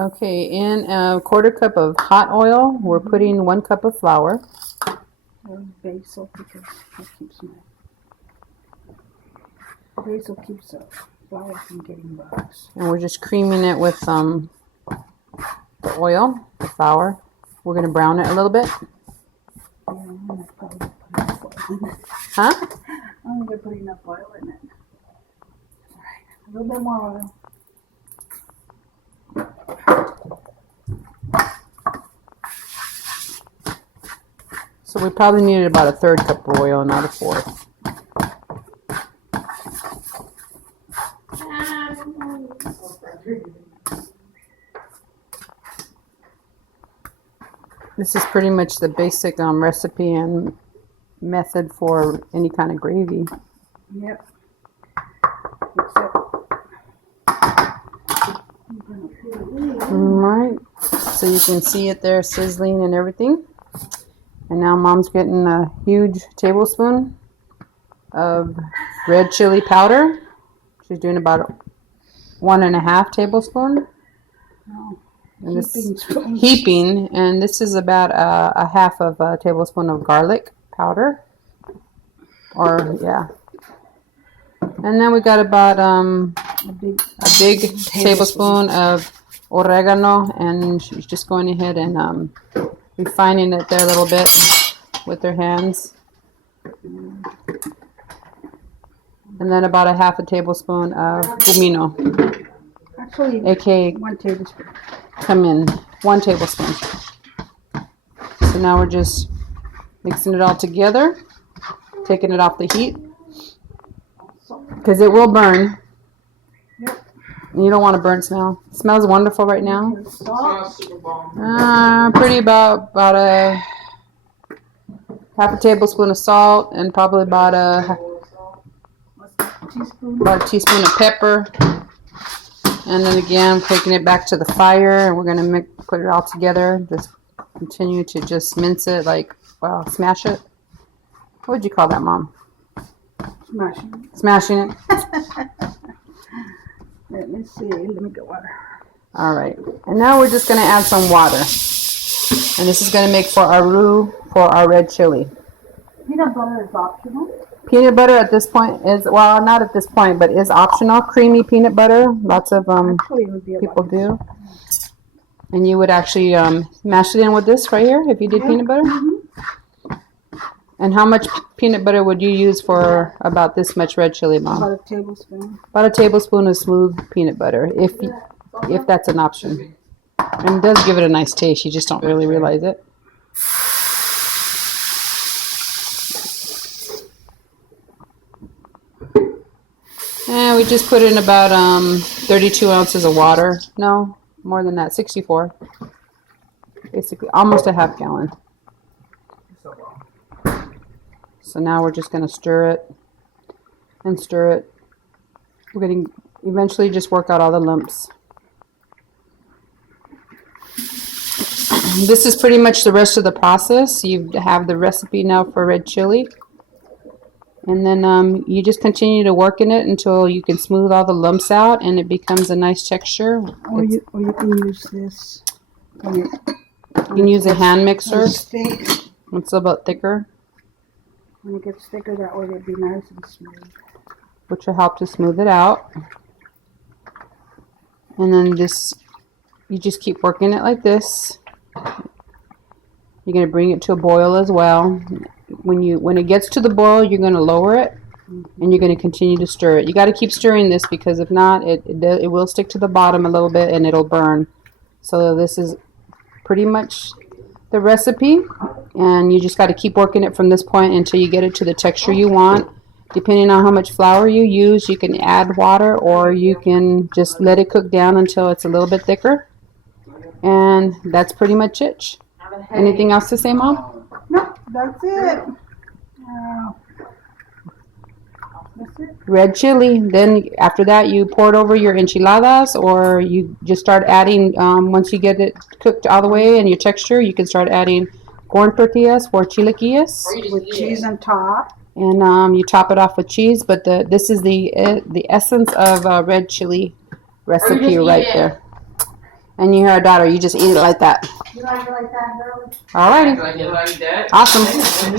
Okay, in a quarter cup of hot oil, we're putting 1 cup of flour. Basil, because basil keeps the flour from getting bugs. And we're just creaming it with some oil, the flour. We're going to brown it a little bit. Yeah, I'm going to probably put enough oil in it. Huh? I'm going to put enough oil in it. All right, a little bit more oil. So we probably needed about a 1/3 cup of oil, not a 1/4. This is pretty much the basic recipe and method for any kind of gravy. Yep. Alright, so you can see it there sizzling and everything. And now Mom's getting a huge tablespoon of red chili powder. She's doing about 1.5 tablespoons. Oh, And this heaping, and this is about a 1/2 tablespoon of garlic powder. Or yeah. And then we got about a big tablespoon of oregano, and she's just going ahead and refining it there a little bit with her hands. And then about a 1/2 tablespoon of comino. Actually, aka 1 tablespoon. Cumin, 1 tablespoon. So now we're just mixing it all together, taking it off the heat, because it will burn. Yep. You don't want a burnt smell. It smells wonderful right now. Pretty about a 1/2 tablespoon of salt, and probably about a teaspoon of pepper. And then again, taking it back to the fire, and we're gonna put it all together. Just continue to just mince it, like, well, smash it. What would you call that, Mom? Smashing. Smashing it. Let me see. Let me get water. All right, and now we're just gonna add some water, and this is gonna make for our roux for our red chili. Peanut butter is optional. Peanut butter at this point is, well, not at this point, but is optional. Creamy peanut butter. Lots of Actually, it would be people do. And you would actually mash it in with this right here if you did peanut butter. Mm-hmm. And how much peanut butter would you use for about this much red chili, Mom? About a tablespoon. About a tablespoon of smooth peanut butter, if that's an option. And it does give it a nice taste. You just don't really realize it. And we just put in about 32 ounces of water. No, more than that, 64. Basically, almost a 1/2 gallon. So now we're just going to stir it and stir it. We're going to eventually just work out all the lumps. This is pretty much the rest of the process. You have the recipe now for red chili. And then you just continue to work in it until you can smooth all the lumps out and it becomes a nice texture. Or you can use this. You can use a hand mixer. It's a bit thicker. When it gets thicker, that way it'll be nice and smooth. Which will help to smooth it out. And then you just keep working it like this. You're going to bring it to a boil as well. When it gets to the boil, you're going to lower it, and you're going to continue to stir it. You got to keep stirring this, because if not, it will stick to the bottom a little bit and it'll burn. So this is pretty much the recipe, and you just got to keep working it from this point until you get it to the texture you want. Depending on how much flour you use, you can add water, or you can just let it cook down until it's a little bit thicker. And that's pretty much it. Anything else to say, Mom? No, that's it. Red chili. Then after that, you pour it over your enchiladas, or you just start adding, once you get it cooked all the way and your texture, you can start adding corn tortillas for chilaquiles. With cheese on top. And you top it off with cheese, but this is the essence of red chili recipe right there. And you hear our daughter, you just eat it like that. You like it like that, girl? Alrighty. Do I get like that? Awesome.